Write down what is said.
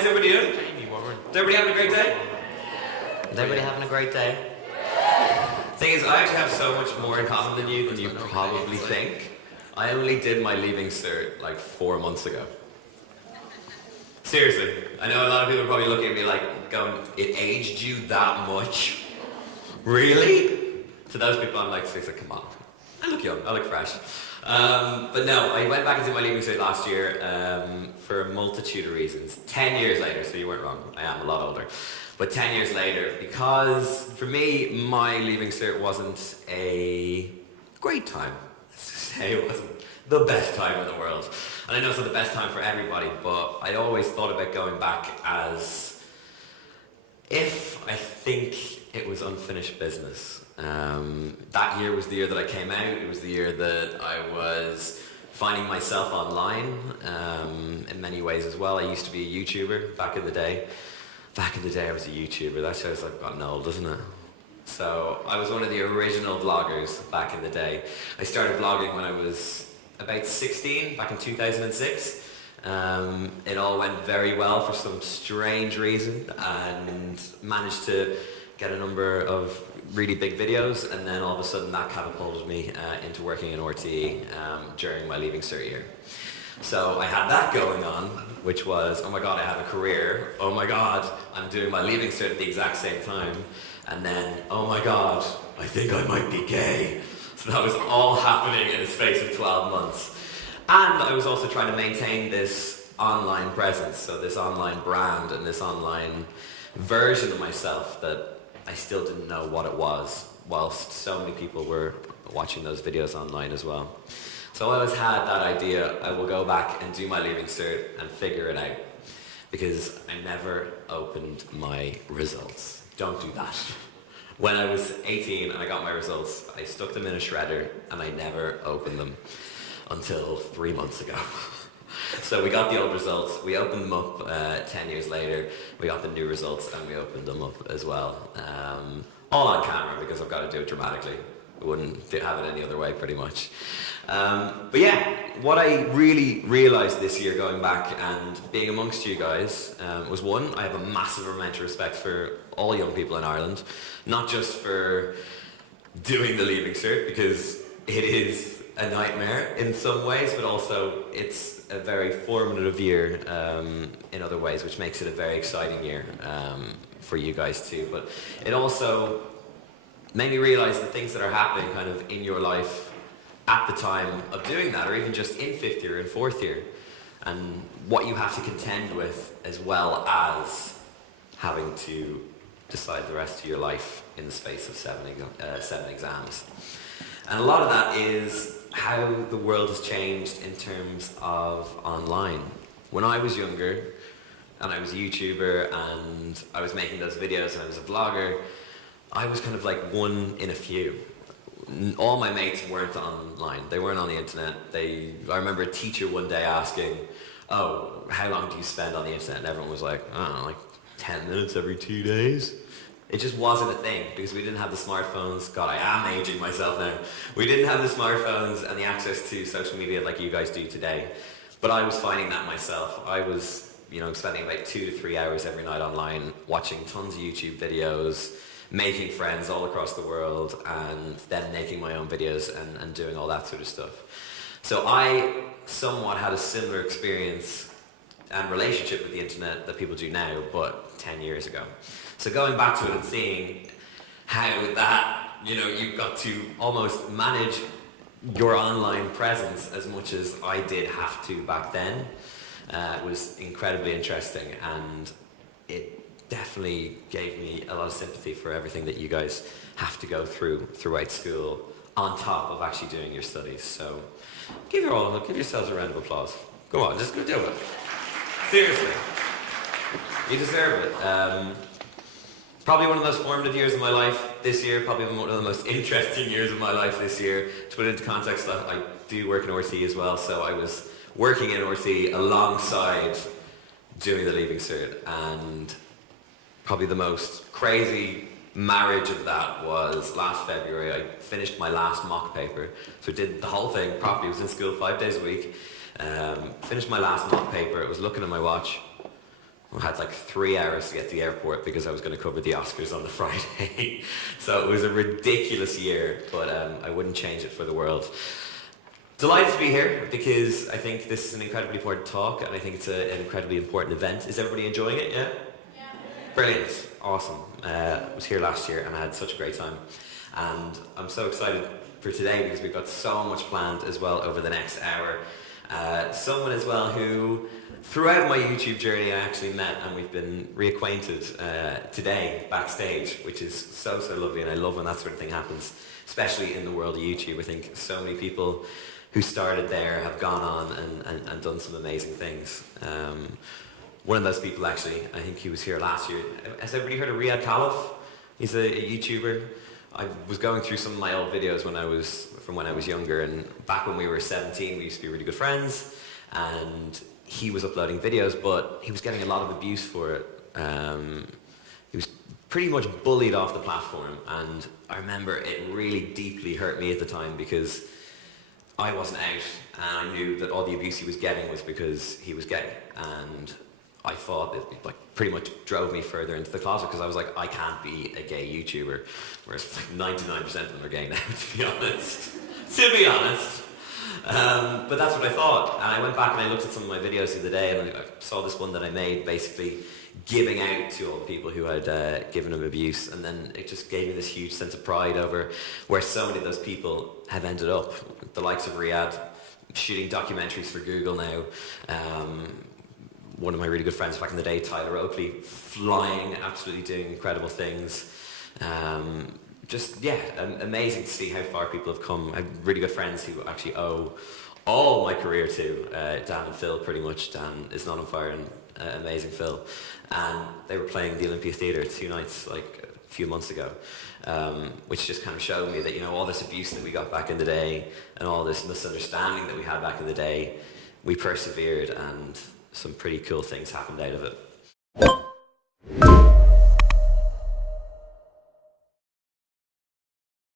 How's everybody doing? Is everybody having a great day? Is everybody having a great day? Thing is, I actually have so much more in common than you probably think. I only did my Leaving Cert like 4 months ago. Seriously, I know a lot of people are probably looking at me like going, it aged you that much? Really? To those people I'm like, come on. I look young, I look fresh. But no, I went back and did my Leaving Cert last year for a multitude of reasons. 10 years later, so you weren't wrong, I am a lot older. But 10 years later, because for me, my Leaving Cert wasn't a great time. Let's just say it wasn't the best time in the world. And I know it's not the best time for everybody, but I always thought about going back as if I think it was unfinished business. That year was the year that I came out. It was the year that I was finding myself online in many ways as well. I used to be a YouTuber back in the day. Back in the day I was a YouTuber. That shows I've gotten old, doesn't it? So I was one of the original vloggers back in the day. I started vlogging when I was about 16, back in 2006. It all went very well for some strange reason and managed to get a number of really big videos, and then all of a sudden that catapulted me into working in RTE during my Leaving Cert year. So I had that going on, which was, oh my god, I have a career, oh my god, I'm doing my Leaving Cert at the exact same time, and then, oh my god, I think I might be gay. So that was all happening in the space of 12 months. And I was also trying to maintain this online presence, so this online brand and this online version of myself that I still didn't know what it was, whilst so many people were watching those videos online as well. So I always had that idea, I will go back and do my Leaving Cert and figure it out. Because I never opened my results. Don't do that. When I was 18 and I got my results, I stuck them in a shredder and I never opened them until 3 months ago. So we got the old results, we opened them up 10 years later, we got the new results and we opened them up as well. All on camera because I've got to do it dramatically. I wouldn't have it any other way pretty much. But yeah, what I really realised this year going back and being amongst you guys was one, I have a massive amount of respect for all young people in Ireland, not just for doing the Leaving Cert because it is a nightmare in some ways, but also it's a very formative year in other ways, which makes it a very exciting year for you guys too. But it also made me realise the things that are happening kind of in your life at the time of doing that, or even just in 5th year and 4th year, and what you have to contend with, as well as having to decide the rest of your life in the space of 7 exams. And a lot of that is how the world has changed in terms of online. When I was younger, and I was a YouTuber, and I was making those videos, and I was a vlogger, I was kind of like one in a few. All my mates weren't online. They weren't on the internet. I remember a teacher one day asking, oh, how long do you spend on the internet? And everyone was like, I don't know, like 10 minutes every 2 days. It just wasn't a thing because we didn't have the smartphones. God, I am aging myself now. We didn't have the smartphones and the access to social media like you guys do today. But I was finding that myself. I was, spending about 2 to 3 hours every night online, watching tons of YouTube videos, making friends all across the world, and then making my own videos and doing all that sort of stuff. So I somewhat had a similar experience and relationship with the internet that people do now, but 10 years ago. So going back to it and seeing how that, you've got to almost manage your online presence as much as I did have to back then, was incredibly interesting, and it definitely gave me a lot of sympathy for everything that you guys have to go through throughout school, on top of actually doing your studies. So give yourselves a round of applause. Go on, just go do it. Seriously. You deserve it. Probably one of the most formative years of my life this year, probably one of the most interesting years of my life this year. To put it into context, I do work in RT as well, so I was working in RT alongside doing the Leaving Cert, and probably the most crazy marriage of that was last February. I finished my last mock paper, so I did the whole thing properly. I was in school 5 days a week, finished my last mock paper. I was looking at my watch, I had like 3 hours to get to the airport because I was going to cover the Oscars on the Friday. So it was a ridiculous year, but I wouldn't change it for the world. Delighted to be here because I think this is an incredibly important talk and I think it's an incredibly important event. Is everybody enjoying it? Yeah? Yeah. Brilliant. Awesome. I was here last year and I had such a great time. And I'm so excited for today because we've got so much planned as well over the next hour. Someone as well who throughout my YouTube journey I actually met and we've been reacquainted today backstage, which is so lovely, and I love when that sort of thing happens, especially in the world of YouTube. I think so many people who started there have gone on and done some amazing things. One of those people actually, I think he was here last year. Has everybody heard of Riyad Khalif? He's a YouTuber. I was going through some of my old videos from when I was younger, and back when we were 17 we used to be really good friends, and he was uploading videos but he was getting a lot of abuse for it. He was pretty much bullied off the platform, and I remember it really deeply hurt me at the time because I wasn't out and I knew that all the abuse he was getting was because he was gay, and I thought it like pretty much drove me further into the closet because I was like, I can't be a gay YouTuber, whereas like 99% of them are gay now, to be honest. But that's what I thought, and I went back and I looked at some of my videos the other day and I saw this one that I made basically giving out to all the people who had given him abuse, and then it just gave me this huge sense of pride over where so many of those people have ended up. The likes of Riyad shooting documentaries for Google now. One of my really good friends back in the day, Tyler Oakley, flying, absolutely doing incredible things. Amazing to see how far people have come. I have really good friends who actually owe all my career to Dan and Phil, pretty much. Dan is not on fire and amazing Phil. And they were playing the Olympia Theatre 2 nights like a few months ago, which just kind of showed me that, you know, all this abuse that we got back in the day and all this misunderstanding that we had back in the day, we persevered and some pretty cool things happened out of it.